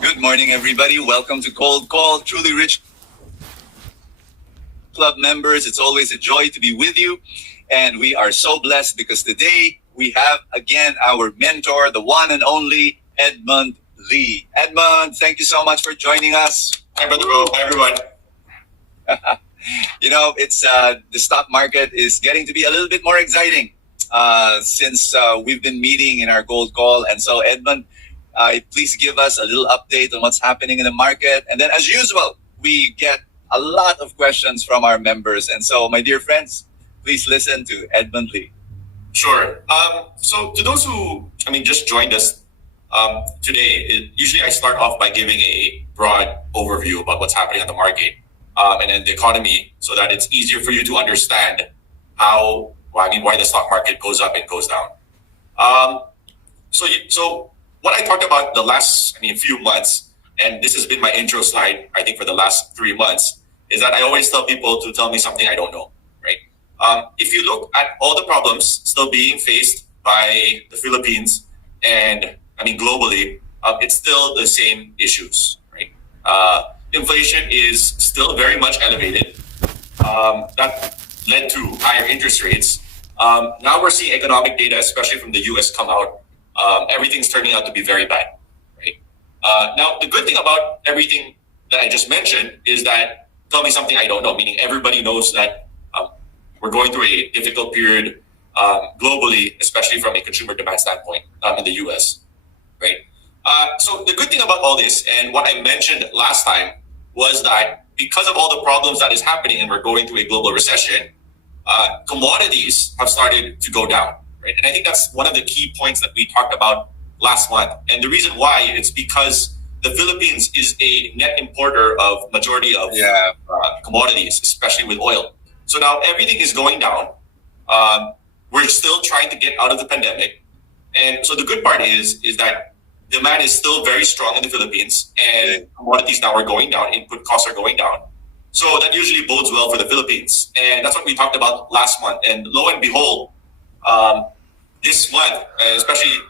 Good morning, everybody. Welcome to Cold Call. Truly Rich Club members, it's always a joy to be with you. And we are so blessed because today we have again our mentor, the one and only Edmund Lee. Edmund, thank you so much for joining us. Hi, Brother Bo. Hi, everyone. It's the stock market is getting to be a little bit more exciting since we've been meeting in our Gold Call. And so, Edmund, please give us a little update on what's happening in the market. And then, as usual, we get a lot of questions from our members. And so, my dear friends, please listen to Edmund Lee. Sure. So to those who, just joined us today, usually I start off by giving a broad overview about what's happening on the market and then the economy, so that it's easier for you to understand why the stock market goes up and goes down. So what I talked about the last, few months, and this has been my intro slide, I think for the last 3 months, is that I always tell people to tell me something I don't know, right? If you look at all the problems still being faced by the Philippines and globally, it's still the same issues, right? Inflation is still very much elevated. That led to higher interest rates. Now we're seeing economic data, especially from the US, come out. Everything's turning out to be very bad, right? Now, the good thing about everything that I just mentioned is that tell me something I don't know, meaning everybody knows that we're going through a difficult period globally, especially from a consumer demand standpoint in the US, right? So the good thing about all this, and what I mentioned last time, was that because of all the problems that is happening and we're going through a global recession, commodities have started to go down, right? And I think that's one of the key points that we talked about last month. And the reason why, it's because the Philippines is a net importer of majority of commodities, especially with oil. So now everything is going down. We're still trying to get out of the pandemic. And so the good part is that demand is still very strong in the Philippines, and commodities now are going down, input costs are going down. So that usually bodes well for the Philippines. And that's what we talked about last month. And lo and behold, this month, especially,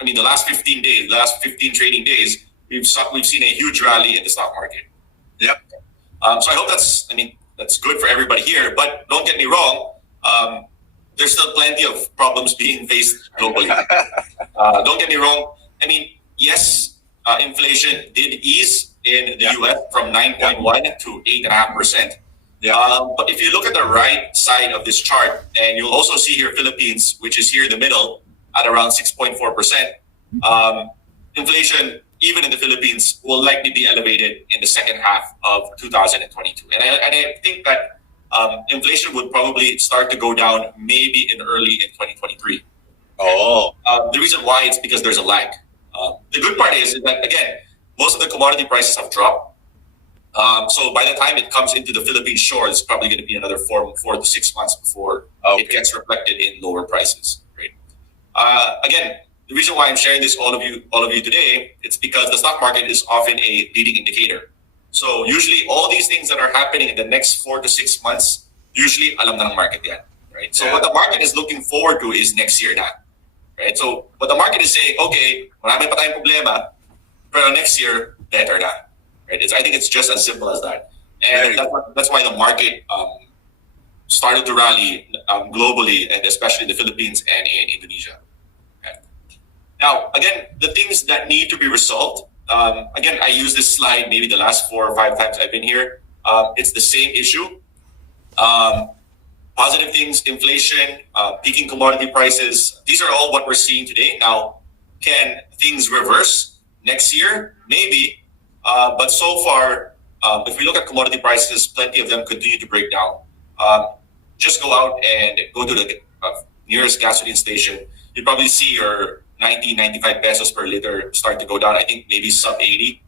the last 15 days, the last 15 trading days, we've seen a huge rally in the stock market. Yep. So I hope that's good for everybody here. But don't get me wrong, there's still plenty of problems being faced globally. Don't get me wrong. Yes, inflation did ease in the US from 9.1 to 8.5%. But if you look at the right side of this chart, and you'll also see here Philippines, which is here in the middle at around 6.4%, inflation, even in the Philippines, will likely be elevated in the second half of 2022. And I think that inflation would probably start to go down maybe early in 2023. The reason why is because there's a lag. The good part is that, again, most of the commodity prices have dropped. So by the time it comes into the Philippine shore, it's probably going to be another 4 to 6 months before it gets reflected in lower prices. Right? Again, the reason why I'm sharing this all of you today, it's because the stock market is often a leading indicator. So usually all these things that are happening in the next 4 to 6 months, usually alam na ng market yan. Right? So what the market is looking forward to is next year na. Right? So what the market is saying, okay, marami pa tayong problema, pero next year, better na. Right? I think it's just as simple as that. And that's why the market started to rally globally, and especially in the Philippines and in Indonesia. Okay. Now, again, the things that need to be resolved, again, I use this slide maybe the last 4 or 5 times I've been here. It's the same issue. Positive things, inflation, peaking commodity prices. These are all what we're seeing today. Now, can things reverse next year? Maybe. But so far, if we look at commodity prices, plenty of them continue to break down. Just go out and go to the nearest gasoline station. You probably see your 90, 95 pesos per liter start to go down. I think maybe sub 80,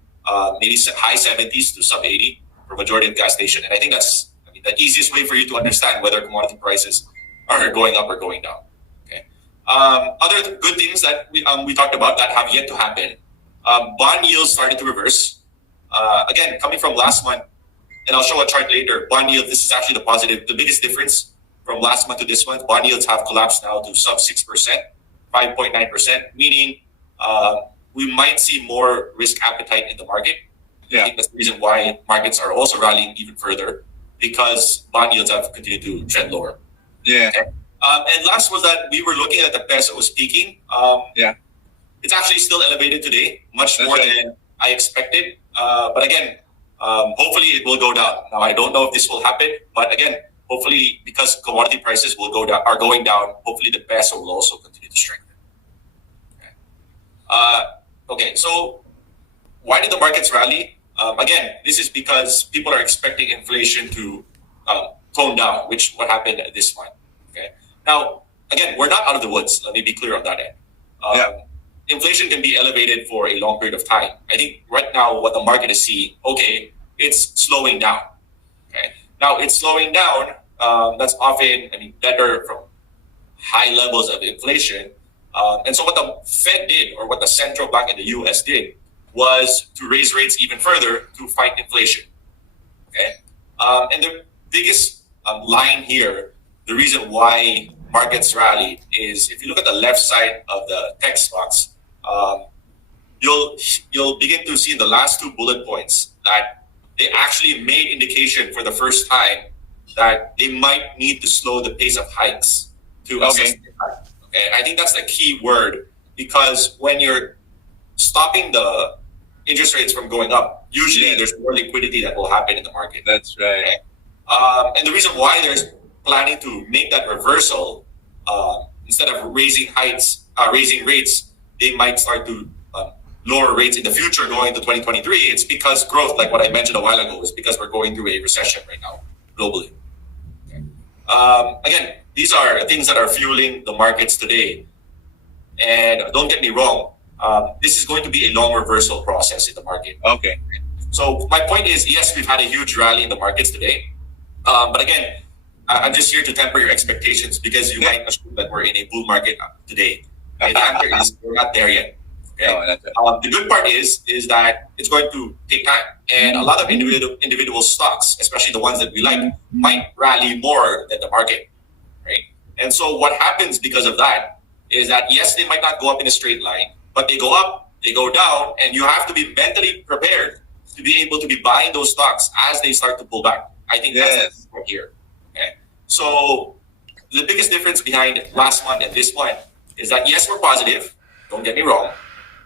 maybe high 70s to sub 80 for majority of gas station. And I think that's the easiest way for you to understand whether commodity prices are going up or going down. Okay. Other good things that we talked about that have yet to happen. Bond yields started to reverse. Again, coming from last month, and I'll show a chart later. Bond yield, this is actually the biggest difference from last month to this month. Bond yields have collapsed now to sub 6%, 5.9%, meaning we might see more risk appetite in the market. I Yeah. think that's the reason why markets are also rallying even further, because bond yields have continued to trend lower. Yeah. Okay. And last was that we were looking at the peso was peaking. Yeah. It's actually still elevated today, much That's more right. than I expected. But again, hopefully it will go down. Now I don't know if this will happen, but again, hopefully because commodity prices will go down, are going down. Hopefully the peso will also continue to strengthen. Okay, so why did the markets rally? Again, this is because people are expecting inflation to tone down, which what happened this month. Okay, now again, we're not out of the woods. Let me be clear on that end. Yeah. Inflation can be elevated for a long period of time. I think right now what the market is seeing, okay, it's slowing down. Okay, now it's slowing down. That's often, better from high levels of inflation. And so what the Fed did, or what the central bank in the US did, was to raise rates even further to fight inflation. Okay, and the biggest line here, the reason why markets rallied, is if you look at the left side of the text box, you'll begin to see in the last two bullet points that they actually made indication for the first time that they might need to slow the pace of hikes to assess the impact. Okay, and I think that's the key word, because when you're stopping the interest rates from going up, usually Yeah. there's more liquidity that will happen in the market. That's right. Okay. And the reason why there's planning to make that reversal, instead of raising rates, they might start to lower rates in the future going into 2023. It's because growth, like what I mentioned a while ago, is because we're going through a recession right now globally. Okay. Again, these are things that are fueling the markets today. And don't get me wrong, this is going to be a long reversal process in the market. Okay. So my point is, yes, we've had a huge rally in the markets today. But again, I'm just here to temper your expectations, because you might assume that we're in a bull market today. Okay, the answer is we're not there yet. Okay. No, that's right. The good part is that it's going to take time, and a lot of individual stocks, especially the ones that we like, might rally more than the market, right? And so what happens because of that is that, yes, they might not go up in a straight line, but they go up, they go down, and you have to be mentally prepared to be able to be buying those stocks as they start to pull back. I think that's the point here. Okay. So the biggest difference behind last month and this month is that, yes, we're positive. Don't get me wrong.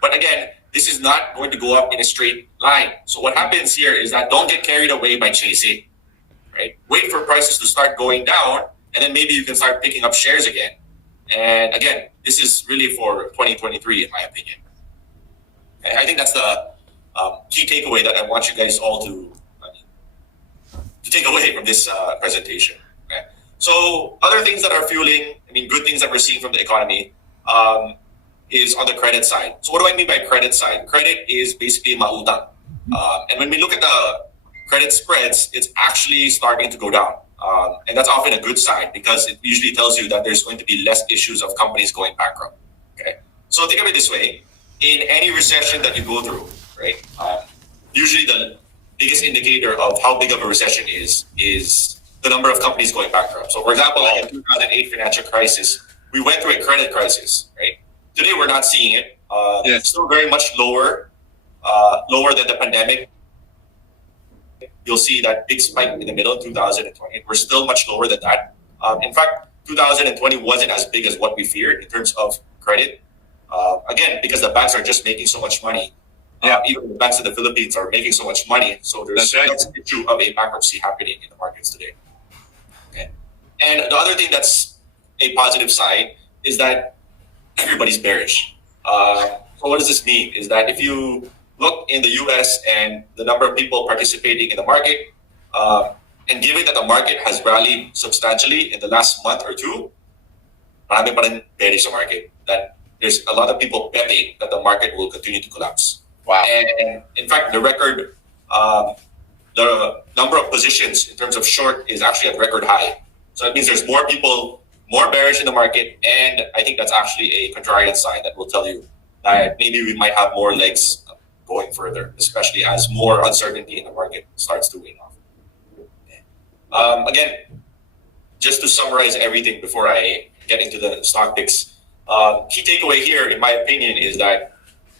But again, this is not going to go up in a straight line. So what happens here is that don't get carried away by chasing, right? Wait for prices to start going down, and then maybe you can start picking up shares again. And again, this is really for 2023, in my opinion. And I think that's the key takeaway that I want you guys all to take away from this presentation. Okay? So other things that are fueling, good things that we're seeing from the economy, is on the credit side. So what do I mean by credit side? Credit is basically mautang. And when we look at the credit spreads, it's actually starting to go down. And that's often a good sign, because it usually tells you that there's going to be less issues of companies going bankrupt. Okay. So think of it this way: in any recession that you go through, right? Usually the biggest indicator of how big of a recession is the number of companies going bankrupt. So for example, like in 2008 financial crisis, we went through a credit crisis, right? Today we're not seeing it. It's still very much lower than the pandemic. You'll see that big spike in the middle of 2020. We're still much lower than that. In fact, 2020 wasn't as big as what we feared in terms of credit. Again, because the banks are just making so much money. Even the banks in the Philippines are making so much money. So there's an issue of a bankruptcy happening in the markets today. Okay. And the other thing that's a positive side is that everybody's bearish. So what does this mean? Is that if you look in the US and the number of people participating in the market, and given that the market has rallied substantially in the last month or two, marami pa rin bearish sa market. That there's a lot of people betting that the market will continue to collapse. Wow. And in fact, the number of positions in terms of short is actually at record high. So it means there's more people, more bearish in the market, and I think that's actually a contrarian sign that will tell you that maybe we might have more legs going further, especially as more uncertainty in the market starts to wane off. Again, just to summarize everything before I get into the stock picks, key takeaway here, in my opinion, is that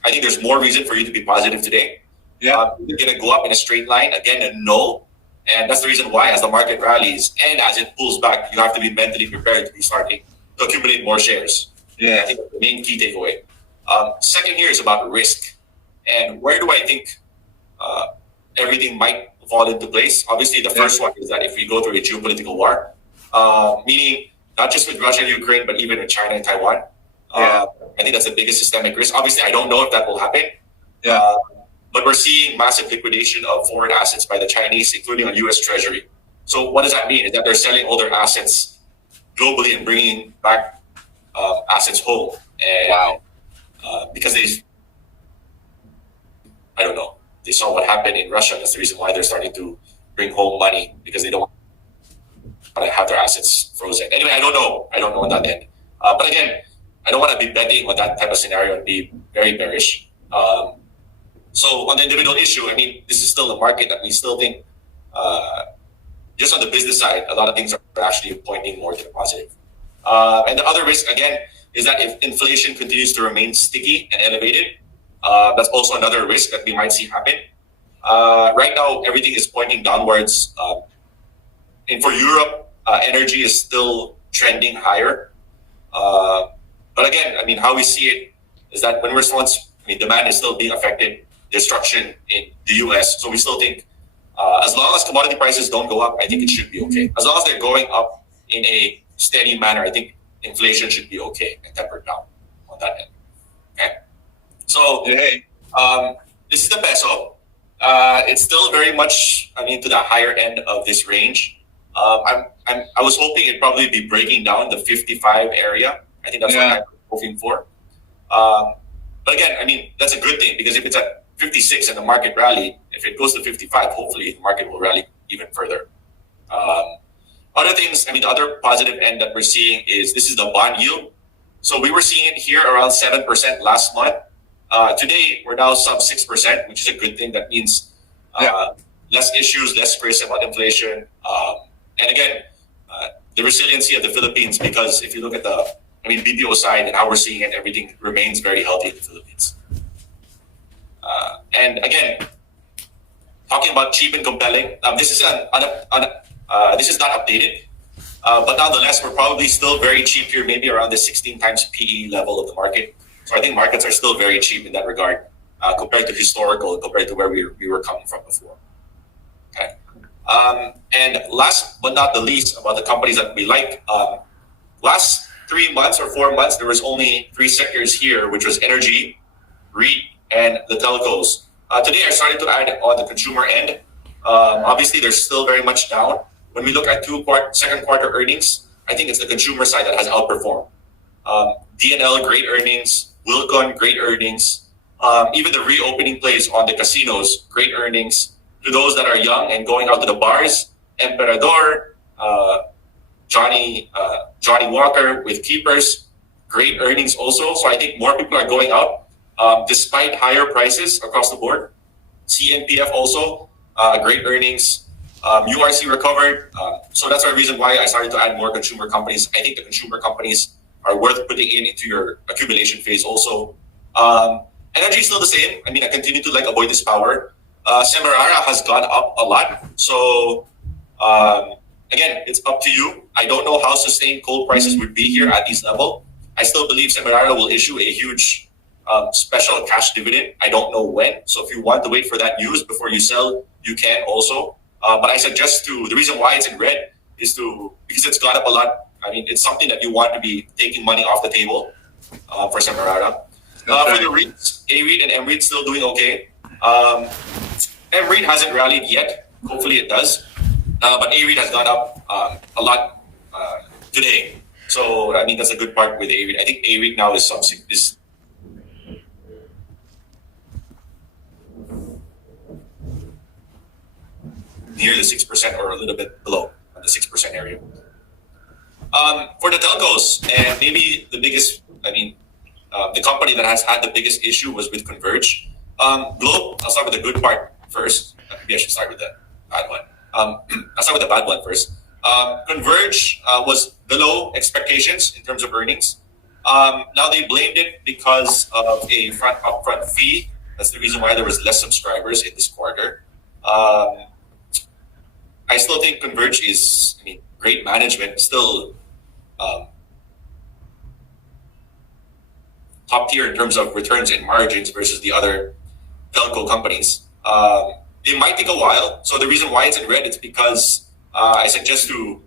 I think there's more reason for you to be positive today. Yeah. You're going to go up in a straight line again, no. And that's the reason why, as the market rallies and as it pulls back, you have to be mentally prepared to be starting to accumulate more shares. Yeah. I think that's the main key takeaway. Second here is about risk. And where do I think everything might fall into place? Obviously, the first one is that if we go through a geopolitical war, meaning not just with Russia and Ukraine, but even with China and Taiwan, I think that's the biggest systemic risk. Obviously, I don't know if that will happen. Yeah. But we're seeing massive liquidation of foreign assets by the Chinese, including on U.S. Treasury. So what does that mean? Is that they're selling all their assets globally and bringing back assets home. And, because I don't know, they saw what happened in Russia. That's the reason why they're starting to bring home money, because they don't want to have their assets frozen. Anyway, I don't know on that end. But again, I don't want to be betting on that type of scenario and be very bearish. So on the individual issue, I mean, this is still a market that we still think, just on the business side, a lot of things are actually pointing more to the positive. And the other risk, again, is that if inflation continues to remain sticky and elevated, that's also another risk that we might see happen. Right now, everything is pointing downwards. And for Europe, energy is still trending higher. But again, I mean, how we see it is that when demand is still being affected, destruction in the US. So we still think, as long as commodity prices don't go up, I think it should be okay. As long as they're going up in a steady manner, I think inflation should be okay and tempered down on that end. Okay. So this is the peso. It's still very much, to the higher end of this range. I was hoping it'd probably be breaking down the 55 area. I think that's what I'm hoping for. But again, that's a good thing, because if it's at 56 and the market rally, if it goes to 55, hopefully the market will rally even further. Other things, the other positive end that we're seeing is this is the bond yield. So we were seeing it here around 7% last month. Today, we're now sub 6%, which is a good thing. That means less issues, less risk about inflation. And again, the resiliency of the Philippines, because if you look at the BPO side and how we're seeing it, everything remains very healthy in the Philippines. And again, talking about cheap and compelling, this is this is not updated, but nonetheless, we're probably still very cheap here, maybe around the 16 times PE level of the market. So I think markets are still very cheap in that regard, compared to historical, compared to where we were coming from before. Okay. And last but not the least, about the companies that we like, last 3 months or 4 months, there was only 3 sectors here, which was energy, REIT, and the telcos. Today, I started to add on the consumer end. Obviously, they're still very much down. When we look at second quarter earnings, I think it's the consumer side that has outperformed. DNL, great earnings. Wilcon, great earnings. Even the reopening plays on the casinos, great earnings. To those that are young and going out to the bars, Emperador, Johnny Walker with Keepers, great earnings also. So I think more people are going out despite higher prices across the board. CNPF also, great earnings. URC recovered. So that's the reason why I started to add more consumer companies. I think the consumer companies are worth putting into your accumulation phase also. Energy is still the same. I continue to avoid this power. Semirara has gone up a lot. So again, it's up to you. I don't know how sustained coal prices would be here at this level. I still believe Semirara will issue a huge special cash dividend. I don't know when. So if you want to wait for that news before you sell, you can also. But I suggest the reason why it's in red is because it's gone up a lot. It's something that you want to be taking money off the table for Semirara. For the REITs, A-REIT and M-REIT still doing okay. M-REIT hasn't rallied yet. Hopefully it does. But A-REIT has gone up a lot today. So that's a good part with A-REIT. I think A-REIT now is near the 6% or a little bit below the 6% area. For the telcos, and maybe the biggest, the company that has had the biggest issue was with Converge. Globe, I'll start with the good part first. Maybe I should start with the bad one. I'll start with the bad one first. Converge was below expectations in terms of earnings. Now they blamed it because of a upfront fee. That's the reason why there was less subscribers in this quarter. I still think Converge is, I mean, great management, still top tier in terms of returns and margins versus the other telco companies. It might take a while. So the reason why it's in red is because I suggest to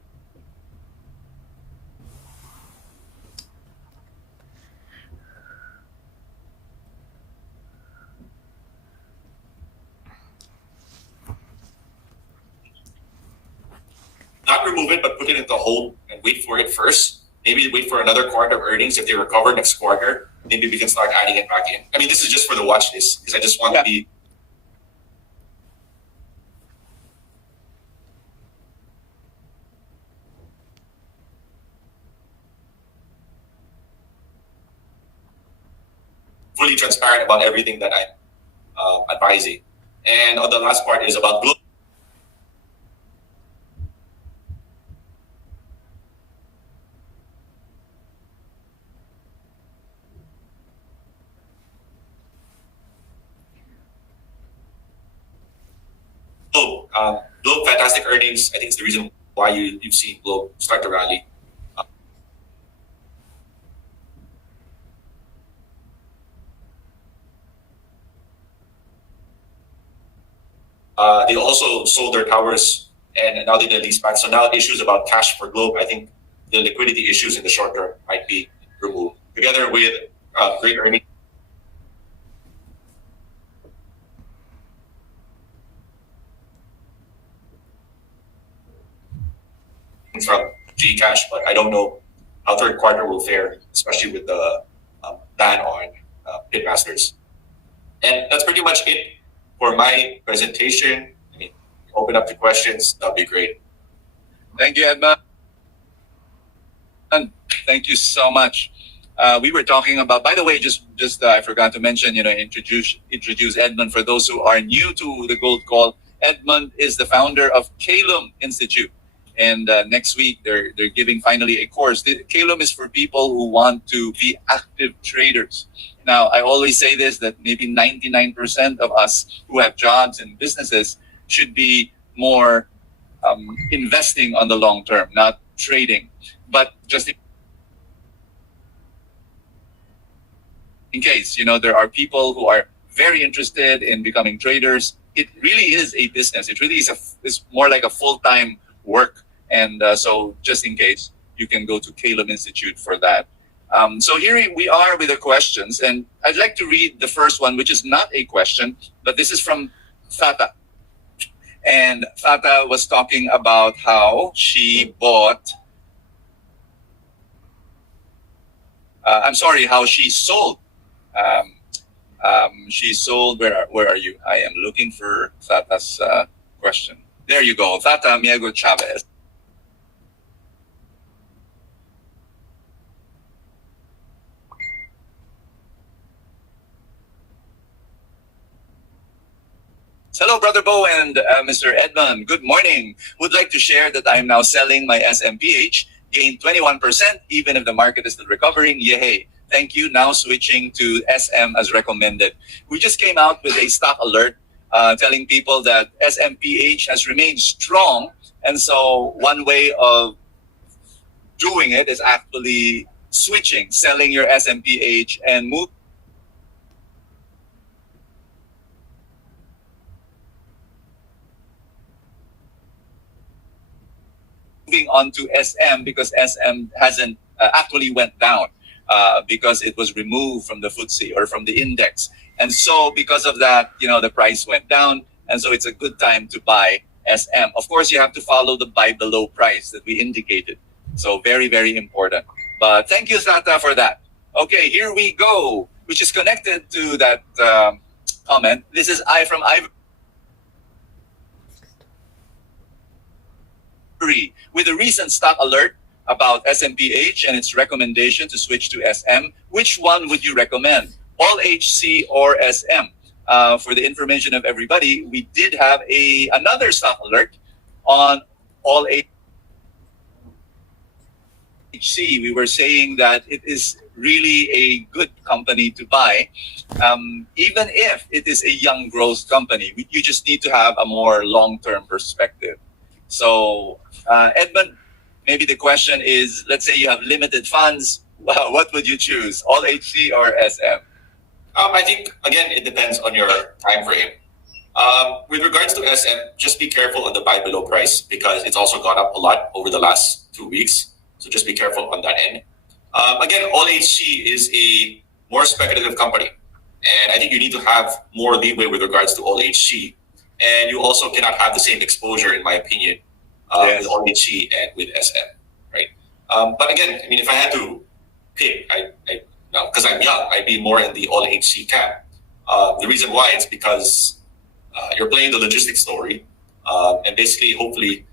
not remove it, but put it into hold and wait for it first. Maybe wait for another quarter of earnings. If they recover next quarter, maybe we can start adding it back in. I mean, this is just for the watch list because I just want to be fully transparent about everything that I'm advising. And the last part is about Globe. Globe, fantastic earnings. I think it's the reason why you've seen Globe start to rally. They also sold their towers and now they did a lease back. So now issues about cash for Globe, I think the liquidity issues in the short term might be removed. Together with great earnings from Gcash, but I don't know how third quarter will fare, especially with the ban on pitmasters. And that's pretty much it for my presentation. I mean, open up to questions. That'd be great. Thank you, Edmund. Thank you so much. We were talking about, by the way, just I forgot to mention, introduce Edmund for those who are new to the Gold Call. Edmund is the founder of Calum Institute, and next week they're giving finally a course. Calum is for people who want to be active traders. Now, I always say this, that maybe 99% of us who have jobs and businesses should be more investing on the long term, not trading. But just in case, there are people who are very interested in becoming traders. It really is a business. It really is it's more like a full-time work. And so just in case, you can go to Calum Institute for that. So here we are with the questions. And I'd like to read the first one, which is not a question, but this is from Fata. And Fata was talking about how she bought how she sold. She sold. Where are you? I am looking for Fata's question. There you go, Fata Miego Chavez. Hello, Brother Bo and Mr. Edmund. Good morning. Would like to share that I am now selling my SMPH. Gained 21%, even if the market is still recovering. Yay. Thank you. Now switching to SM as recommended. We just came out with a stock alert telling people that SMPH has remained strong. And so one way of doing it is actually switching, selling your SMPH and moving on to SM because SM hasn't actually went down because it was removed from the FTSE or from the index. And so because of that, the price went down. And so it's a good time to buy SM. Of course, you have to follow the buy below price that we indicated. So very, very important. But thank you, Sata, for that. Okay, here we go, which is connected to that comment. This is from Ivory. With a recent stock alert about SMPH and its recommendation to switch to SM, which one would you recommend? All HC or SM? For the information of everybody, we did have another stock alert on All HC, we were saying that it is really a good company to buy, even if it is a young growth company. You just need to have a more long-term perspective. So, Edmund, maybe the question is, let's say you have limited funds. What would you choose, all HC or SM? I think again it depends on your time frame. With regards to SM, just be careful on the buy below price because it's also gone up a lot over the last 2 weeks. So just be careful on that end. Again, all HC is a more speculative company, and I think you need to have more leeway with regards to all HC, and you also cannot have the same exposure, in my opinion, with all HC and with SM, right? But again, I mean, if I had to pick, now because I'm young, I'd be more in the all HC camp. The reason why is because you're playing the logistics story, and basically, hopefully,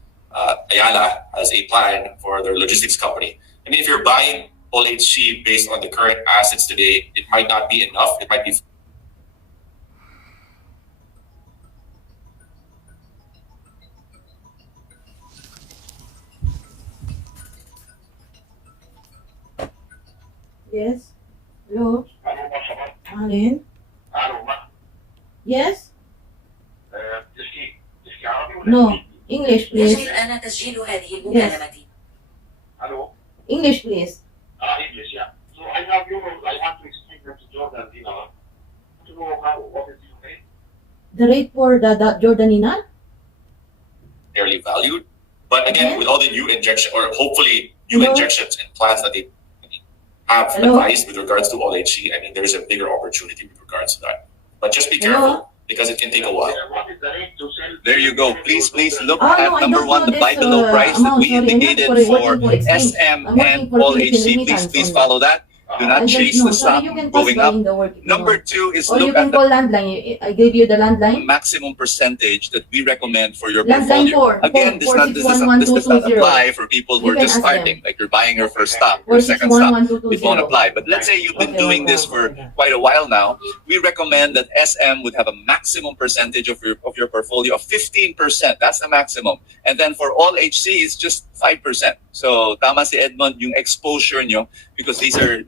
Ayala has a plan for their logistics company. I mean, if you're buying all HC based on the current assets today, it might not be enough. It might be. Yes. Hello. Alin? Yes. No. English, please. يجب أن تسجيل هذه المكالمة. Hello? English, please. English, yeah. So I have I want to explain them to Jordan, to know what is the rate. The rate for the Jordanina? Fairly valued. But again, Okay. with all the new injection or hopefully new Hello? injections and plans that they have Hello? advised with regards to all HC, I mean, there is a bigger opportunity with regards to that. But just be Hello? careful because it can take a while. What is the rate to sell? There you go. Please look Ah, at no, I number don't one, know the this, buy below price that amount. we Sorry, I'm not indicated working for for exchange. SM I'm working and for all Philippine HC. remittance Please only. follow that. Do not I don't chase know. the Sorry, stock you can pass going by up. in the work. Number two is Or you look can at the call landline. I gave you the landline. maximum percentage that we recommend for your Landline portfolio. 4. Again, this does not apply for people who You are can just ask them. starting, like you're buying your first stock or second stock. It won't 4611220. apply. But let's say you've been doing this for quite a while now. We recommend that SM would have a maximum percentage of your portfolio of 15%. That's the maximum. And then for all HC, it's just 5%. So tama si Edmund yung exposure nyo because these are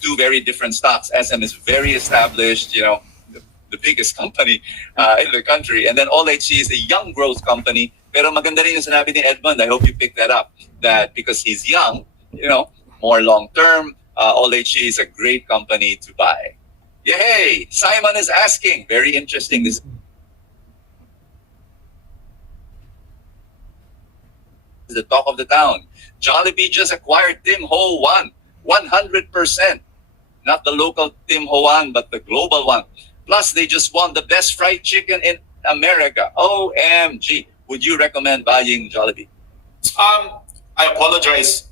two very different stocks. SM is very established, the biggest company in the country. And then all HC is a young growth company. Pero maganda rin yung sinabi ni Edmund. I hope you picked that up. That because he's young, more long term, all HC is a great company to buy. Yay! Simon is asking. Very interesting. This is the talk of the town. Jollibee just acquired Tim Ho Wan. 100%. Not the local Tim Ho Wan, but the global one. Plus, they just won the best fried chicken in America. OMG. Would you recommend buying Jollibee? I apologize.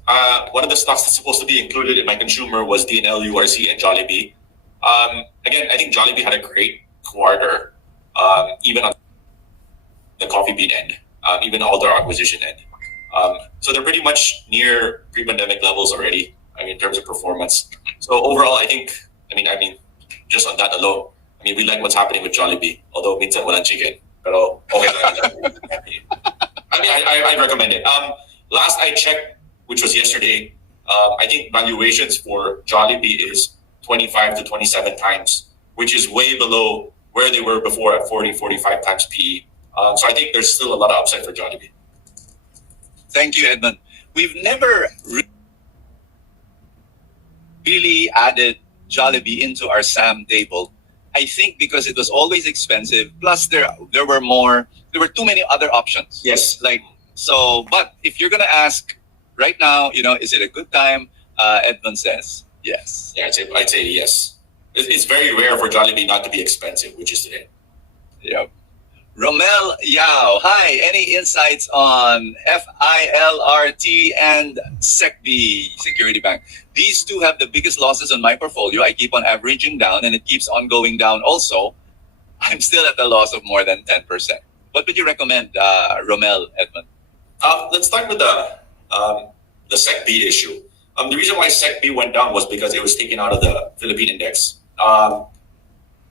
One of the stocks that's supposed to be included in my consumer was DNL, URC, and Jollibee. Again, I think Jollibee had a great quarter, even on the coffee bean end, even all their acquisition end. So they're pretty much near pre-pandemic levels already. I mean, in terms of performance. So overall, I think, just on that alone, we like what's happening with Jollibee. Although minsan walang chicken, pero okay lang. I recommend it. Last I checked, which was yesterday, I think valuations for Jollibee is 25 to 27 times, which is way below where they were before at 40, 45 times PE. So I think there's still a lot of upside for Jollibee. Thank you, Edmund. We've never really added Jollibee into our SAM table. I think because it was always expensive. Plus, there were too many other options. Yes. But if you're gonna ask right now, is it a good time? Edmund says yes. Yeah, I'd say yes. It's very rare for Jollibee not to be expensive, which is today. Yep. Romel Yao, hi. Any insights on FILRT and SecB, Security Bank? These two have the biggest losses on my portfolio. I keep on averaging down and it keeps on going down also. I'm still at a loss of more than 10%. What would you recommend, Romel, Edmund? Let's start with the SecB issue. The reason why SecB went down was because it was taken out of the Philippine index.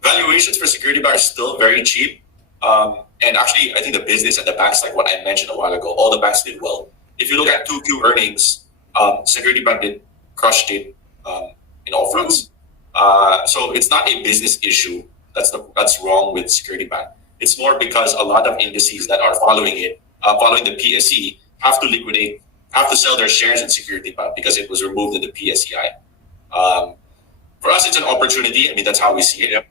Valuations for Security Bank are still very cheap. And actually, I think the business and the banks, like what I mentioned a while ago, all the banks did well. If you look at 2Q earnings, Security Bank did crushed it in all fronts. So it's not a business issue that's wrong with Security Bank. It's more because a lot of indices that are following it, following the PSE, have to sell their shares in Security Bank because it was removed in the PSEI. For us, it's an opportunity. I mean, that's how we see it.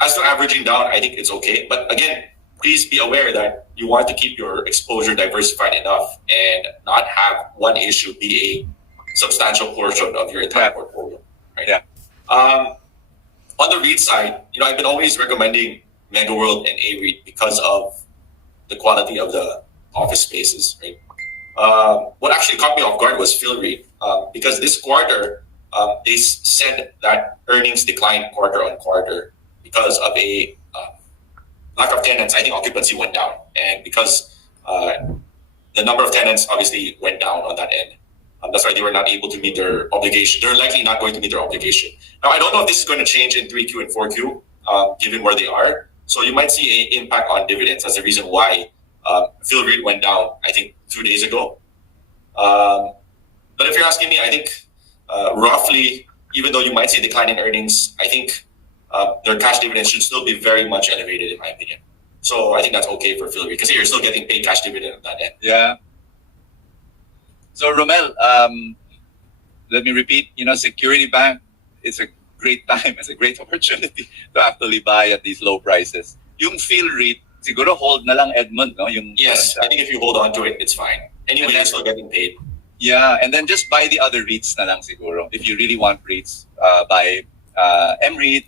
As to averaging down, I think it's okay. But again, please be aware that you want to keep your exposure diversified enough and not have one issue be a substantial portion of your entire portfolio. Right? Yeah. On the REIT side, I've been always recommending Mega World and A-REIT because of the quality of the office spaces. Right. What actually caught me off guard was PhilREIT because this quarter they said that earnings declined quarter on quarter because of a lack of tenants. I think occupancy went down, and because the number of tenants obviously went down on that end. That's why they were not able to meet their obligation. They're likely not going to meet their obligation. Now, I don't know if this is going to change in 3Q and 4Q, given where they are. So you might see an impact on dividends as a reason why PhilREIT went down, I think, 2 days ago. But if you're asking me, I think roughly, even though you might see a decline in earnings, I think their cash dividends should still be very much elevated, in my opinion. So I think that's okay for PhilREIT because you're still getting paid cash dividend on that end. Yeah. So Romel, let me repeat, Security Bank, it's a great time, it's a great opportunity to actually buy at these low prices. Yung PhilREIT, siguro hold na lang, Edmund, no? Yes, I think if you hold on to it, it's fine. Anyway, you're still getting paid. Yeah, and then just buy the other REITs na lang siguro. If you really want REITs, buy M-REIT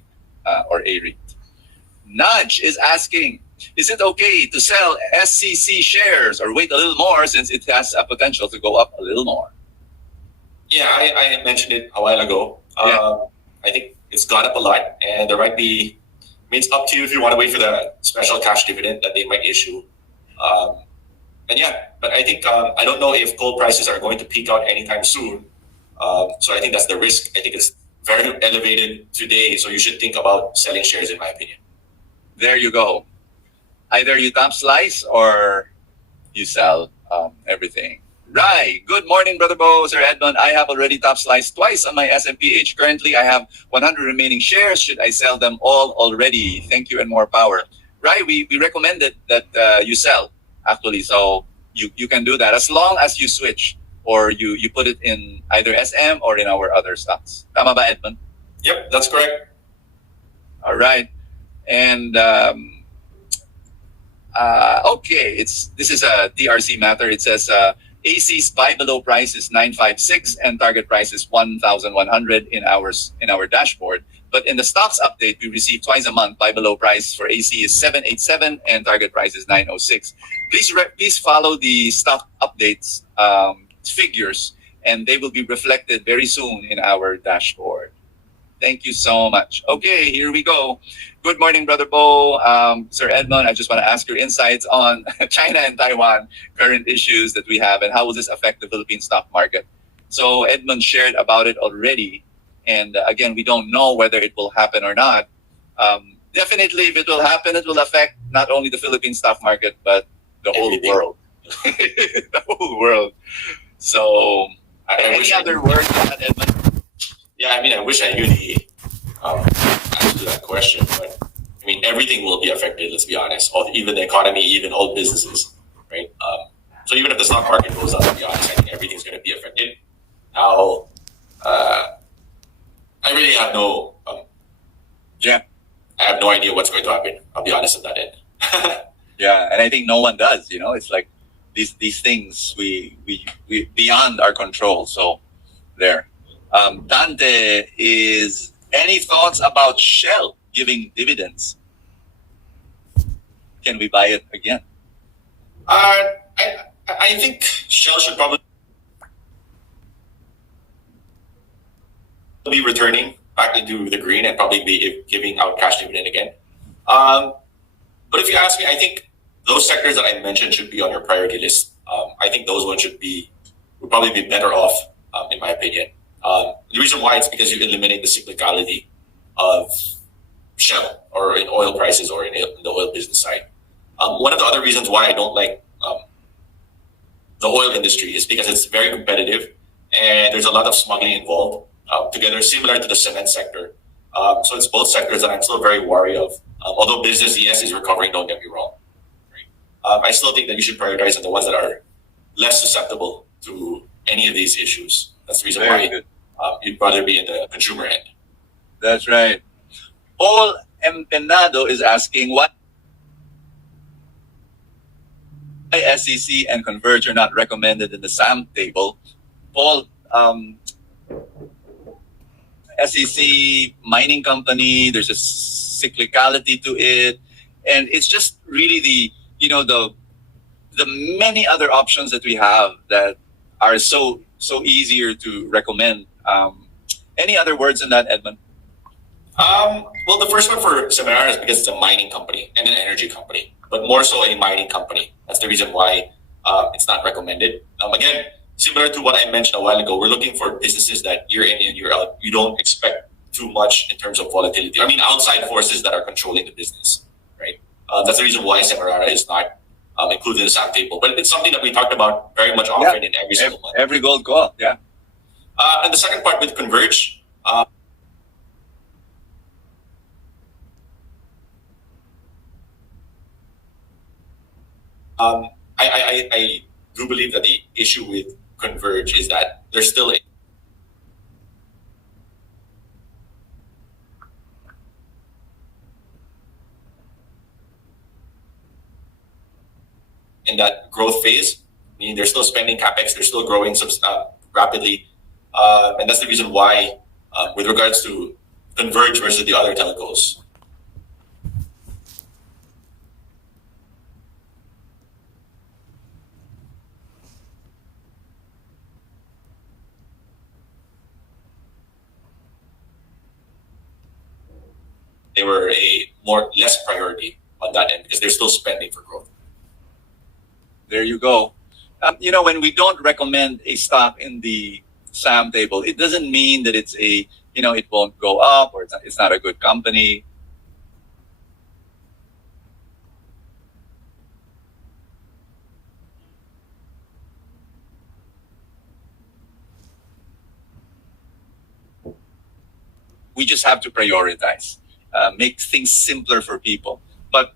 or A-REIT. Nudge is asking, is it okay to sell SCC shares or wait a little more since it has a potential to go up a little more? Yeah, I mentioned it a while ago. I think it's gone up a lot, and there might be. I mean, it's up to you if you want to wait for the special cash dividend that they might issue. And yeah, but I think I don't know if gold prices are going to peak out anytime soon. So I think that's the risk. I think it's very elevated today, so you should think about selling shares, in my opinion. There you go. Either you top slice or you sell everything. Right. Good morning, Brother Bo, Sir Edmund. I have already top sliced twice on my SMPH. Currently, I have 100 remaining shares. Should I sell them all already? Thank you and more power. Right. We recommended that you sell, actually. So you can do that as long as you switch or you put it in either SM or in our other stocks. Tama ba, Edmund? Yep, that's correct. All right. And okay, this is a TRC matter. It says AC's buy below price is 956 and target price is 1,100 in our dashboard. But in the stocks update we receive twice a month, buy below price for AC is 787 and target price is 906. Please follow the stock updates figures, and they will be reflected very soon in our dashboard. Thank you so much. Okay, here we go. Good morning, Brother Bo. Sir Edmund, I just want to ask your insights on China and Taiwan, current issues that we have, and how will this affect the Philippine stock market? So Edmund shared about it already. And again, we don't know whether it will happen or not. Definitely, if it will happen, it will affect not only the Philippine stock market, but the whole world. The whole world. So, any other words on that, Edmund? Yeah, I mean, I wish I knew the answer to that question, but I mean, everything will be affected. Let's be honest. Even the economy, even all businesses, right? So even if the stock market goes up, to be honest, I think everything's going to be affected. Now, I really have no. I have no idea what's going to happen. I'll be honest on that end. Yeah, and I think no one does. It's like these things we beyond our control. So there. Dante is any thoughts about Shell giving dividends? Can we buy it again? I think Shell should probably be returning back into the green and probably be giving out cash dividend again. But if you ask me, I think those sectors that I mentioned should be on your priority list. I think those ones would probably be better off, in my opinion. The reason why is because you eliminate the cyclicality of Shell or in oil prices or in the oil business side. One of the other reasons why I don't like the oil industry is because it's very competitive and there's a lot of smuggling involved. Together, similar to the cement sector. So it's both sectors that I'm still very wary of. Although business, yes, is recovering. Don't get me wrong. Right? I still think that you should prioritize on the ones that are less susceptible to any of these issues. That's the reason Very why good. you'd rather be in the consumer end. That's right. Paul Empenado is asking why SEC and Converge are not recommended in the SAM table. Paul, SEC mining company, there's a cyclicality to it, and it's just really the many other options that we have that are so easier to recommend. Any other words on that, Edmund? Well, the first one for Semirara is because it's a mining company and an energy company, but more so a mining company. That's the reason why it's not recommended. Again, similar to what I mentioned a while ago, we're looking for businesses that year in and year out, you don't expect too much in terms of volatility. I mean, outside forces that are controlling the business, right? That's the reason why Semirara is not included in the SAM table. But it's something that we talked about very much often in every single month. Every gold call, yeah. And the second part with Converge, I do believe that the issue with Converge is that there's still in that growth phase, meaning they're still spending capex, they're still growing rapidly, and that's the reason why, with regards to Converge versus the other telcos, they were a less priority on that end because they're still spending for growth. There you go. When we don't recommend a stock in the SAM table, it doesn't mean that it's it won't go up or it's not a good company. We just have to prioritize, make things simpler for people. But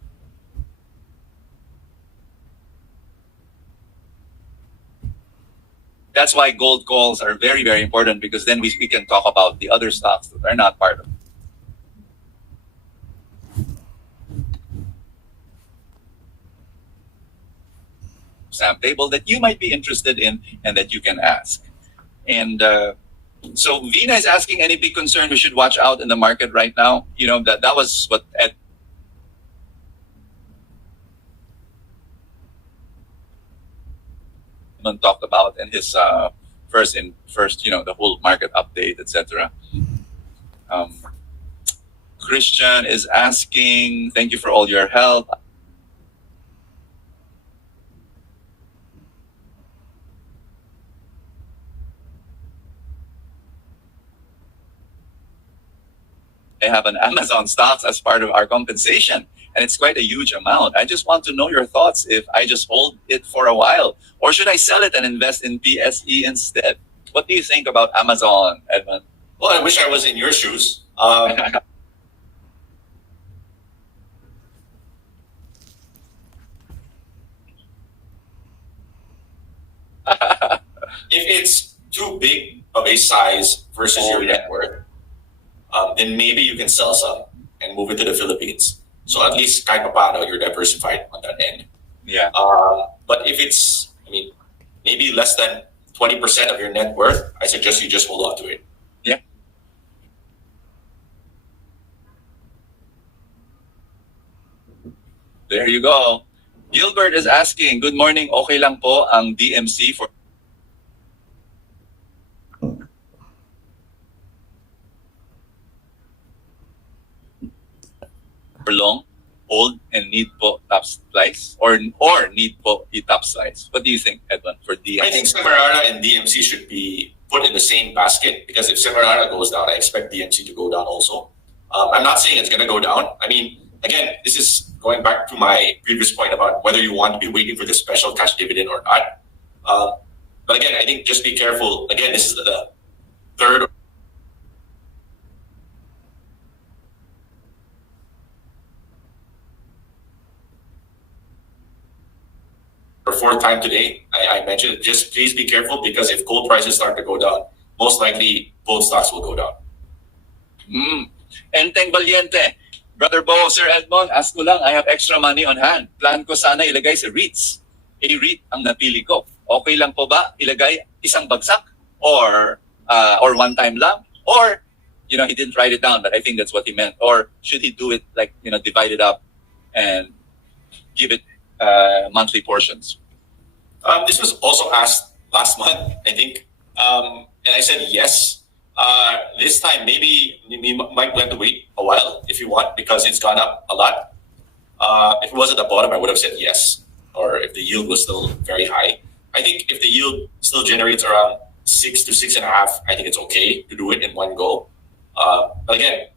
that's why gold calls are very, very important, because then we can talk about the other stocks that are not part of SAM table that you might be interested in and that you can ask. And so Vina is asking, any big concern we should watch out in the market right now? That was what Edmund talked about in his first the whole market update, etc. Christian is asking, thank you for all your help. I have an Amazon stocks as part of our compensation, and it's quite a huge amount. I just want to know your thoughts if I just hold it for a while, or should I sell it and invest in PSE instead? What do you think about Amazon, Edmund? Well, I wish I was in your shoes. If it's too big of a size versus your net worth, then maybe you can sell some and move it to the Philippines. So at least kahit paano, you're diversified on that end. Yeah. But if it's, maybe less than 20% of your net worth, I suggest you just hold on to it. Yeah. There you go. Gilbert is asking, good morning, okay lang po ang DMC for long, hold, and need po top slice or need po i-top slice? What do you think, Edmund, for DMC? I think Semirara and DMC should be put in the same basket, because if Semirara goes down, I expect DMC to go down also. I'm not saying it's going to go down. Again, this is going back to my previous point about whether you want to be waiting for the special cash dividend or not. But again, I think just be careful. Again, this is the third or fourth time today I mentioned it. Just please be careful, because if gold prices start to go down, most likely gold stocks will go down. Enteng Valiente. Brother Bo, Sir Edmond, ask ko lang, I have extra money on hand. Plan ko sana ilagay sa REITs. A-REIT ang napili ko. Okay lang po ba ilagay isang bagsak? Or one time lang? Or, he didn't write it down, but I think that's what he meant. Or should he do it like, divide it up and give it monthly portions? This was also asked last month, I think, and I said yes. This time, maybe we might have to wait a while if you want, because it's gone up a lot. If it was at the bottom, I would have said yes, or if the yield was still very high. I think if the yield still generates around 6 to 6.5, I think it's okay to do it in one go. But again,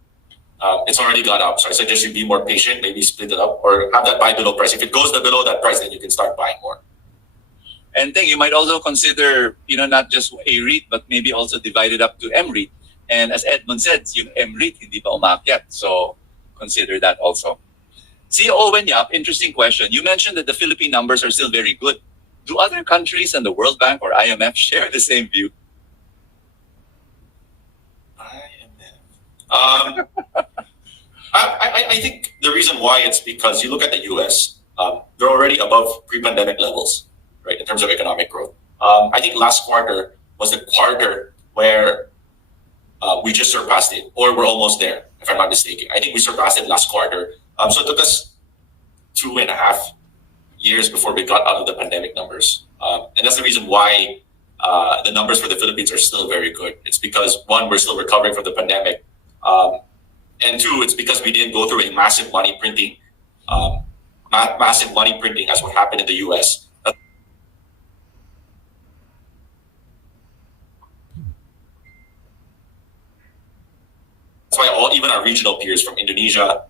it's already gone up, so I suggest you be more patient, maybe split it up, or have that buy below price. If it goes below that price, then you can start buying more. And then you might also consider, not just a REIT, but maybe also divide it up to M-REIT. And as Edmund said, yung M-REIT hindi pa umakyat. So consider that also. See, Owen Yap, interesting question. You mentioned that the Philippine numbers are still very good. Do other countries and the World Bank or IMF share the same view? I think the reason why it's because you look at the US, they're already above pre-pandemic levels, right, in terms of economic growth. I think last quarter was the quarter where we just surpassed it, or we're almost there, if I'm not mistaken. I think we surpassed it last quarter. So it took us 2.5 years before we got out of the pandemic numbers. And that's the reason why the numbers for the Philippines are still very good. It's because, one, we're still recovering from the pandemic. And two, it's because we didn't go through a massive money printing as what happened in the US. That's why even our regional peers from Indonesia,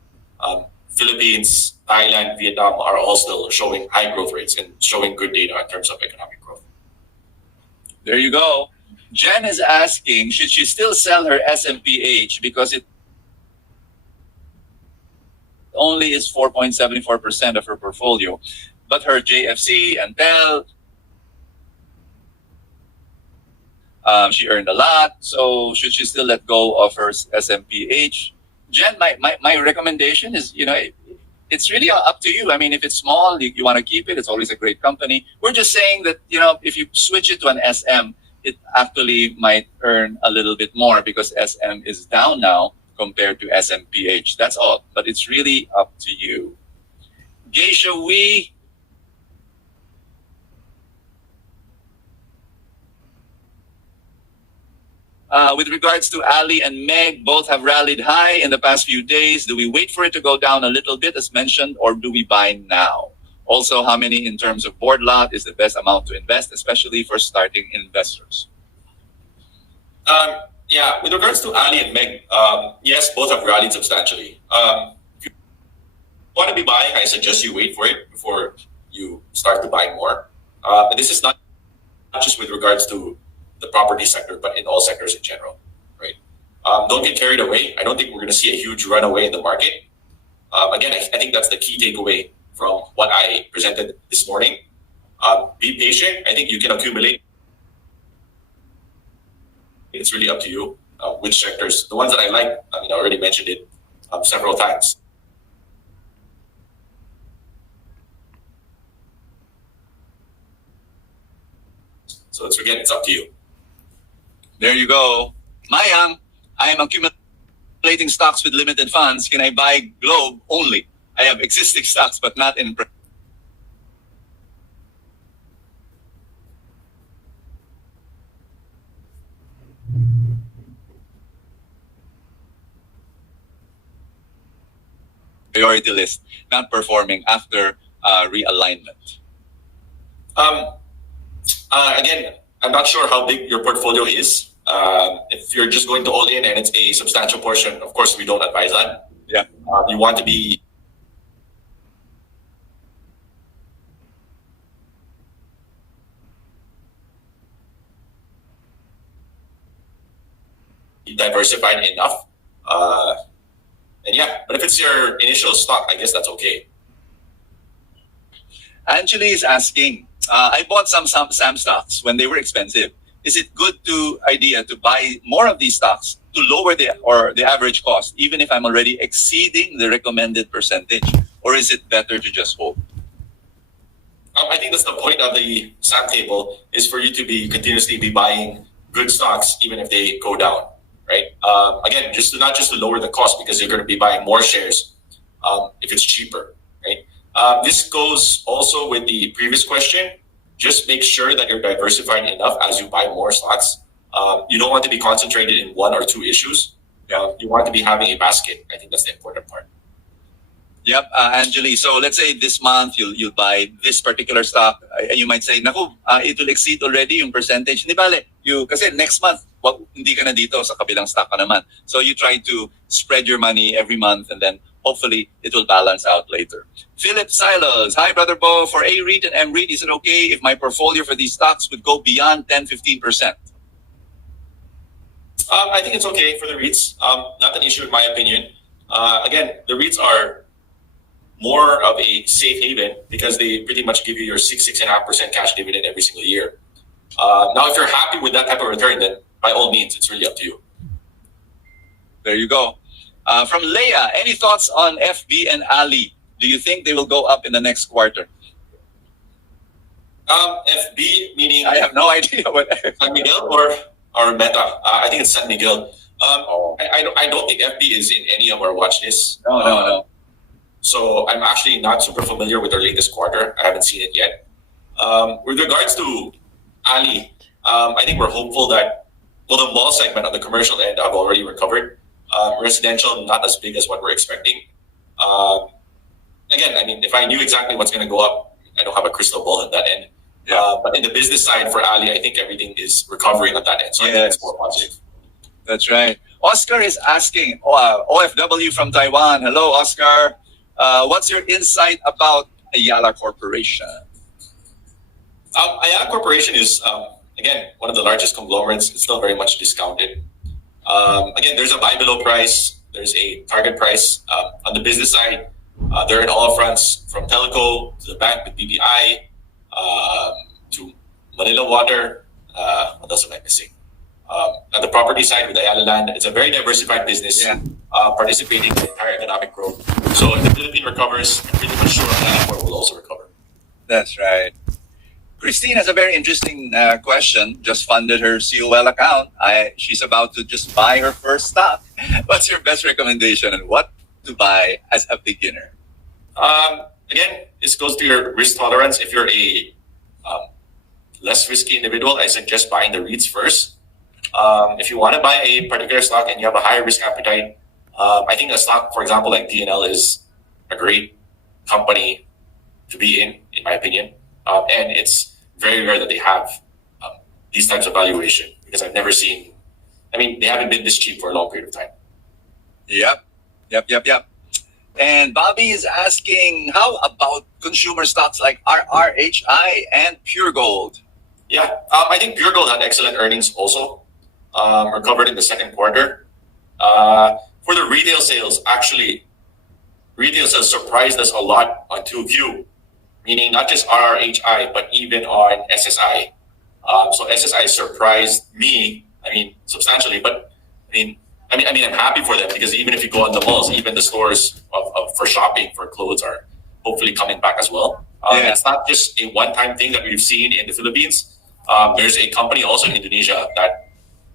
Philippines, Thailand, Vietnam are all still showing high growth rates and showing good data in terms of economic growth. There you go. Jen is asking, should she still sell her SMPH because it only is 4.74% of her portfolio, but her JFC and Tel, she earned a lot. So should she still let go of her SMPH? Jen, my recommendation is, it's really up to you. I mean, if it's small, you want to keep it. It's always a great company. We're just saying that, if you switch it to an SM, it actually might earn a little bit more because SM is down now compared to SMPH. That's all. But it's really up to you. Geisha Wee. With regards to Ali and Meg, both have rallied high in the past few days. Do we wait for it to go down a little bit as mentioned, or do we buy now? Also, how many in terms of board lot is the best amount to invest, especially for starting investors? Yeah, with regards to Ali and Meg, yes, both have rallied substantially. If you want to be buying, I suggest you wait for it before you start to buy more. And this is not just with regards to the property sector, but in all sectors in general, right? Don't get carried away. I don't think we're going to see a huge runaway in the market. Again, I think that's the key takeaway from what I presented this morning. Be patient. I think you can accumulate. It's really up to you which sectors. The ones that I like, I already mentioned it several times. So it's up to you. There you go. Mayang, I am accumulating stocks with limited funds. Can I buy Globe only? I have existing stocks, but not in. Priority list, not performing after realignment. Again, I'm not sure how big your portfolio is. If you're just going to all in and it's a substantial portion, of course, we don't advise that. Yeah. You want to be. diversified enough. And yeah, but if it's your initial stock, I guess that's okay. Angeli is asking, I bought some SAM stocks when they were expensive. Is it good idea to buy more of these stocks to lower the average cost, even if I'm already exceeding the recommended percentage? Or is it better to just hold? I think that's the point of the SAM table, is for you to be continuously be buying good stocks even if they go down, right? Again, not just to lower the cost, because you're going to be buying more shares if it's cheaper, right? This goes also with the previous question. Just make sure that you're diversified enough as you buy more stocks. You don't want to be concentrated in one or two issues. You want to be having a basket. I think that's the important part. Yep, Angeli. So let's say this month you'll buy this particular stock. You might say, naku, it will exceed already yung percentage. Hindi bale, kasi next month, hindi ka na dito, sa kabilang stock ka naman. So you try to spread your money every month, and then hopefully it will balance out later. Philip Silos, hi brother Bo, for A-REIT and M-REIT, is it okay if my portfolio for these stocks would go beyond 10-15%? I think it's okay for the REITs. Not an issue in my opinion. Again, the REITs are more of a safe haven because they pretty much give you your 6.5% cash dividend every single year. Now, if you're happy with that type of return, then by all means, it's really up to you. There you go. From Leia, any thoughts on FB and Ali? Do you think they will go up in the next quarter? FB meaning I have no idea what. San Miguel or Meta. I think it's San Miguel. I don't think FB is in any of our watch lists. No. So I'm actually not super familiar with their latest quarter. I haven't seen it yet. With regards to Ali, I think we're hopeful that, well, the mall segment on the commercial end have already recovered. Residential, not as big as what we're expecting. Again, I mean, if I knew exactly what's going to go up, I don't have a crystal ball at that end. But in the business side for Ali, I think everything is recovering at that end. So I think it's more positive. That's right. Oscar is asking, OFW from Taiwan. Hello, Oscar. What's your insight about Ayala Corporation? Ayala Corporation is, again, one of the largest conglomerates. It's still very much discounted. Again, there's a buy below price. There's a target price. On the business side, they're in all fronts, from telco to the bank with BPI, to Manila Water. What else am I missing? On the property side with Ayala Land, it's a very diversified business, participating in the entire economic growth. So if the Philippines recovers, I'm pretty much sure Ayala will also recover. That's right. Christine has a very interesting question. Just funded her COL account. She's about to just buy her first stock. What's your best recommendation on what to buy as a beginner? Again, this goes to your risk tolerance. If you're a less risky individual, I suggest buying the REITs first. If you want to buy a particular stock and you have a higher risk appetite, I think a stock, for example, like DNL is a great company to be in my opinion. And it's very rare that they have these types of valuation, because I've never seen, I mean, they haven't been this cheap for a long period of time. Yep. And Bobby is asking, how about consumer stocks like RRHI and Pure Gold? Yeah, I think Pure Gold had excellent earnings also, recovered in the second quarter. For the retail sales, actually, retail sales surprised us a lot on 2Q, meaning not just RRHI, but even on SSI. So SSI surprised me, I mean, substantially, but I'm happy for them, because even if you go on the malls, even the stores for shopping for clothes are hopefully coming back as well. It's not just a one-time thing that we've seen in the Philippines. There's a company also in Indonesia that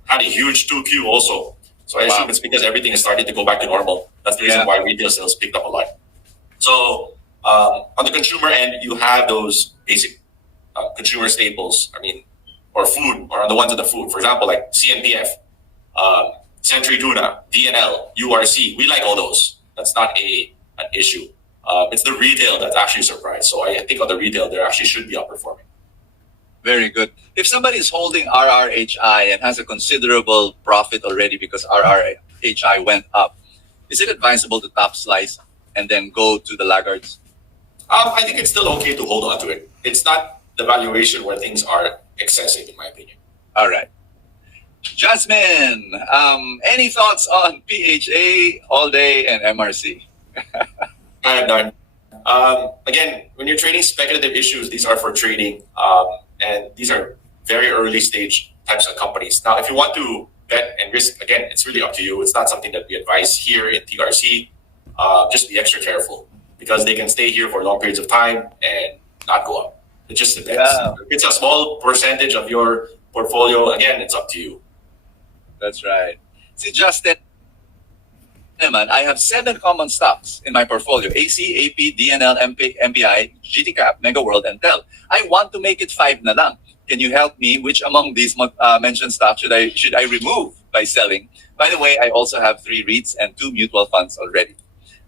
had a huge 2Q also. So I assume it's because everything is starting to go back to normal. That's the reason why retail sales picked up a lot. So on the consumer end, you have those basic consumer staples, or food, or on the ones of the food. For example, like CNPF, Century Tuna, DNL, URC. We like all those. That's not an issue. It's the retail that's actually surprised. So I think on the retail, they actually should be outperforming. Very good. If somebody is holding RRHI and has a considerable profit already because RRHI went up, is it advisable to top slice and then go to the laggards? I think it's still okay to hold on to it. It's not the valuation where things are excessive, in my opinion. All right. Jasmine, any thoughts on PHA, All Day, and MRC? I have none. Again, when you're trading speculative issues, these are for trading, and these are very early stage types of companies. Now, if you want to bet and risk, again, it's really up to you. It's not something that we advise here in TRC. Just be extra careful because they can stay here for long periods of time and not go up. It just depends. Yeah. If it's a small percentage of your portfolio, again, it's up to you. That's right. See, Justin, naman, I have 7 common stocks in my portfolio: AC, AP, DNL, MPI, GTCap, MegaWorld, and Tel. I want to make it 5 na lang. Can you help me? Which among these mentioned stocks should I remove by selling? By the way, I also have 3 REITs and 2 mutual funds already.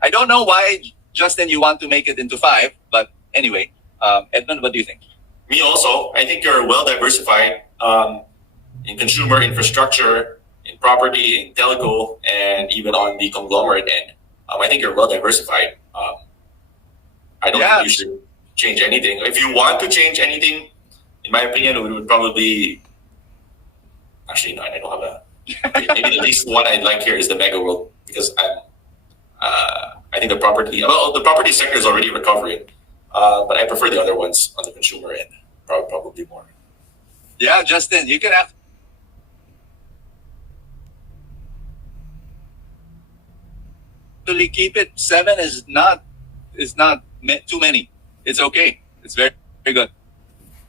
I don't know why, Justin, you want to make it into 5, but anyway, Edmund, what do you think? Me also, I think you're well diversified in consumer infrastructure, in property, in telco, and even on the conglomerate end. I think you're well diversified. I don't think you should change anything. If you want to change anything, in my opinion, it would probably actually no, I don't have a. Maybe the least one I'd like here is the Mega World because I think the property sector is already recovering, but I prefer the other ones on the consumer end probably more. Yeah, Justin, you can actually keep it. 7 is not too many. It's okay. It's very, very good.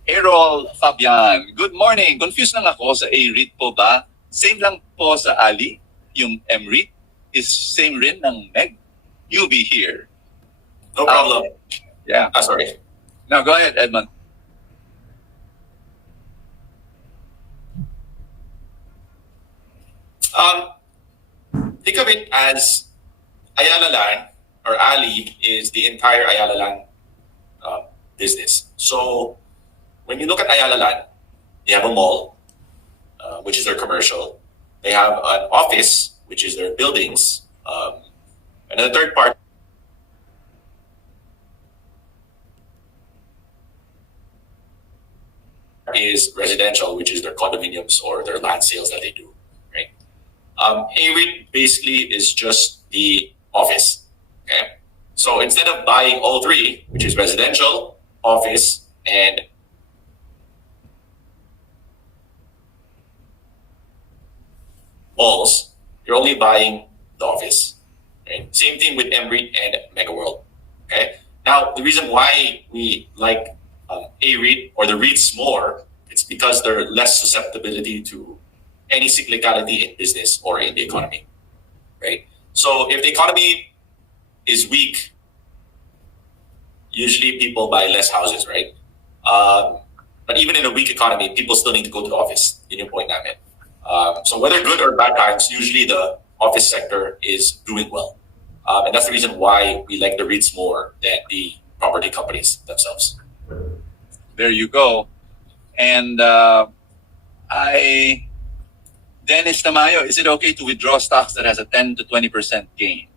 Errol Fabian, good morning. Confused lang ako sa A-REIT po ba? Same lang po sa Ali? Yung M-REIT is same rin ng MEG? You be here. No problem. Yeah. Sorry. Now go ahead, Edmund. Think of it as Ayala Land or Ali is the entire Ayala Land business. So when you look at Ayala Land, they have a mall, which is their commercial. They have an office, which is their buildings, and then the third part is residential, which is their condominiums or their land sales that they do. Right? A-REIT basically is just the office. Okay, so instead of buying all 3, which is residential, office, and malls, you're only buying the office. Right? Same thing with M-REIT and MegaWorld. Okay. Now the reason why we like A-REIT or the REITs more, it's because they're less susceptibility to any cyclicality in business or in the economy. Right. So if the economy is weak, usually people buy less houses, right? But even in a weak economy, people still need to go to the office. In your point, Amit. So whether good or bad times, usually the office sector is doing well. And that's the reason why we like the REITs more than the property companies themselves. There you go. And Dennis Tamayo, is it okay to withdraw stocks that has a 10 to 20% gain?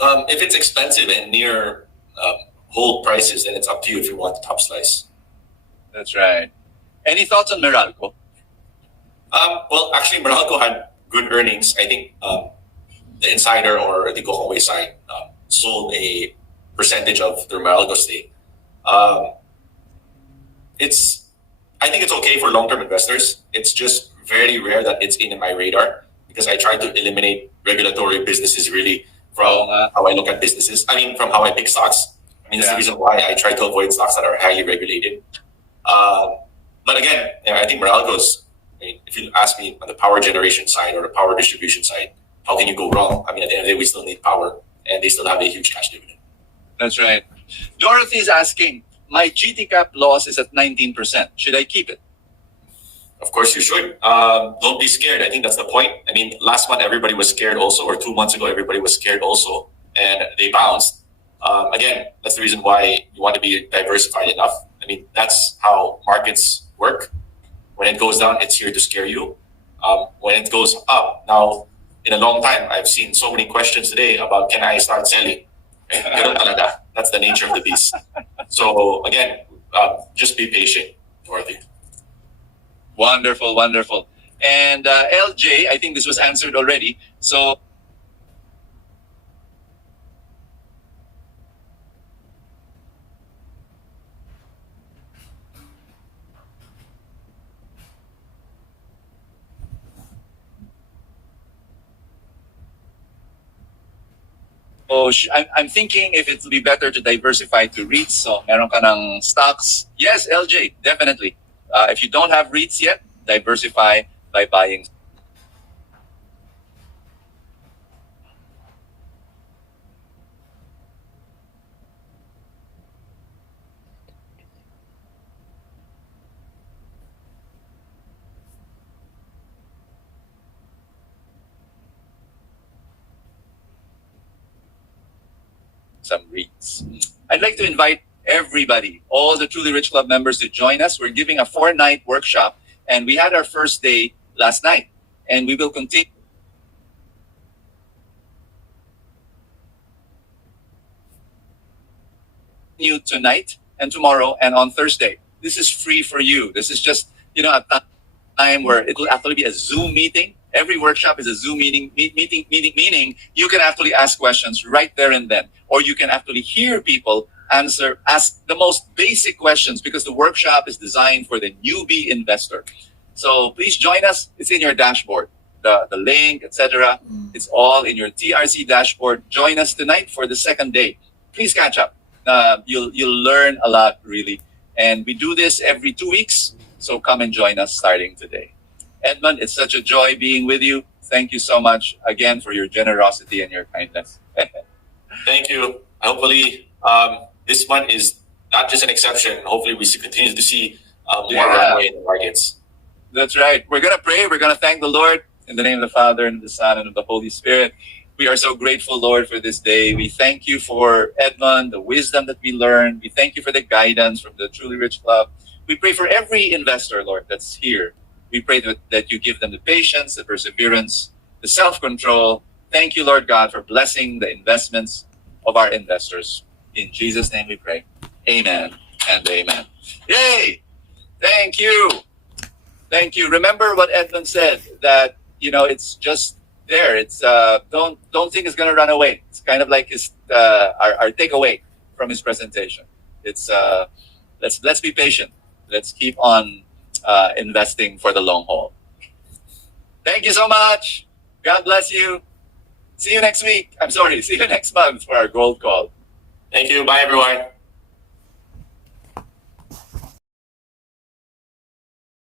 If it's expensive and near hold prices, then it's up to you if you want the top slice. That's right. Any thoughts on Meralco? Well, actually, Meralco had good earnings. I think the insider or the Go Hongwei side sold a percentage of their Meralco stake. I think it's okay for long-term investors. It's just very rare that it's in my radar because I try to eliminate regulatory businesses really from how I look at businesses. I mean, from how I pick stocks. I mean, that's the reason why I try to avoid stocks that are highly regulated. But again, I think Meralco's, if you ask me on the power generation side or the power distribution side, how can you go wrong? I mean, at the end of the day, we still need power and they still have a huge cash dividend. That's right. Dorothy is asking, my GTCap loss is at 19%. Should I keep it? Of course you should. Don't be scared. I think that's the point. I mean, last month everybody was scared also, or 2 months ago everybody was scared also, and they bounced. Again, that's the reason why you want to be diversified enough. I mean, that's how markets work. When it goes down, it's here to scare you. When it goes up, now, in a long time, I've seen so many questions today about can I start selling? Ganun talaga. That's the nature of the beast. So again, just be patient, Dorothy. Wonderful, wonderful. And LJ, I think this was answered already. So I'm thinking if it will be better to diversify to REITs. So meron ka ng stocks. Yes, LJ, definitely. If you don't have REITs yet, diversify by buying. Some REITs. I'd like to invite everybody, all the Truly Rich Club members, to join us. We're giving a 4-night workshop, and we had our first day last night, and we will continue tonight and tomorrow and on Thursday. This is free for you. This is just, a time where it will actually be a Zoom meeting. Every workshop is a Zoom meeting, meaning you can actually ask questions right there and then, or you can actually hear people ask the most basic questions, because the workshop is designed for the newbie investor. So please join us. It's in your dashboard, the link, etc. It's all in your TRC dashboard. Join us tonight for the second day. Please catch up. You'll learn a lot, really. And we do this every 2 weeks. So come and join us starting today. Edmund, it's such a joy being with you. Thank you so much again for your generosity and your kindness. Thank you. Hopefully, this month is not just an exception. Hopefully, we continue to see more runway in the markets. That's right. We're going to pray. We're going to thank the Lord in the name of the Father, and of the Son, and of the Holy Spirit. We are so grateful, Lord, for this day. We thank you for Edmund, the wisdom that we learned. We thank you for the guidance from the Truly Rich Club. We pray for every investor, Lord, that's here. We pray that you give them the patience, the perseverance, the self-control. Thank you, Lord God, for blessing the investments of our investors. In Jesus' name we pray. Amen and amen. Yay! Thank you. Thank you. Remember what Edmund said, that, it's just there. It's don't think it's gonna run away. It's kind of like his our takeaway from his presentation. It's let's be patient. Let's keep on investing for the long haul. Thank you so much. God bless you. See you next week. See you next month for our gold call. Thank you. Bye, everyone.